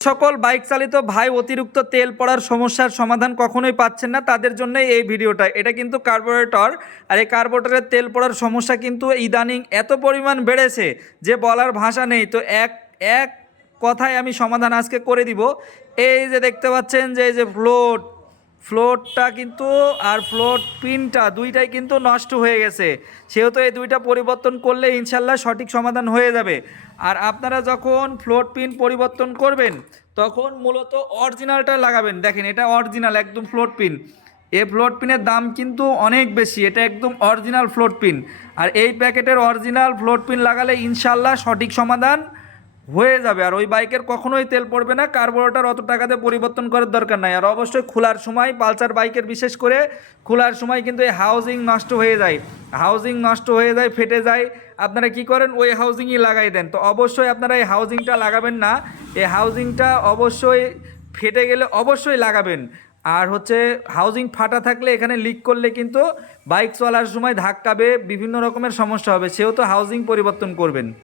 সকল বাইক চালিত ভাই অতিরিক্ত তেল পড়ার সমস্যার সমাধান কখনোই পাচ্ছেন না, তাদের জন্য এই ভিডিওটা। এটা কিন্তু কার্বোরেটর, আর এই কার্বোরেটরের তেল পড়ার সমস্যা কিন্তু ইদানিং এত পরিমাণ বেড়েছে যে বলার ভাষা নেই। তো এক এক কথায় আমি সমাধান আজকে করে দিব। এই যে দেখতে পাচ্ছেন যে এই যে ফ্লোটটা কিন্তু আর ফ্লোট পিনটা দুইটাই কিন্তু নষ্ট হয়ে গেছে, সেহেতু এই দুইটা পরিবর্তন করলে ইনশাল্লাহ সঠিক সমাধান হয়ে যাবে। আর আপনারা যখন ফ্লোট পিন পরিবর্তন করবেন তখন মূলত অরিজিনালটা লাগাবেন। দেখেন এটা অরিজিনাল একদম ফ্লোট পিন। এই ফ্লোট পিনের দাম কিন্তু অনেক বেশি, এটা একদম অরিজিনাল ফ্লোট পিন। আর এই প্যাকেটের অরিজিনাল ফ্লোট পিন লাগালে ইনশাল্লাহ সঠিক সমাধান হয়ে যাবে। আর ওই বাইকের কখনোই তেল পড়বে না, কার্বোরেটর অত টাকাতে পরিবর্তন করার দরকার নাই। আর অবশ্যই খোলার সময়, পালসার বাইকের বিশেষ করে খোলার সময় কিন্তু এই হাউজিং নষ্ট হয়ে যায়, ফেটে যায়। আপনারা কি করেন, ওই হাউজিংই লাগাই দেন। তো অবশ্যই আপনারা এই হাউজিংটা লাগাবেন না, এই হাউজিংটা অবশ্যই ফেটে গেলে অবশ্যই লাগাবেন। আর হচ্ছে হাউজিং ফাটা থাকলে এখানে লিক করলে কিন্তু বাইক চলার সময় ধাক্কাবে, বিভিন্ন রকমের সমস্যা হবে, সেহেতু হাউজিং পরিবর্তন করবেন।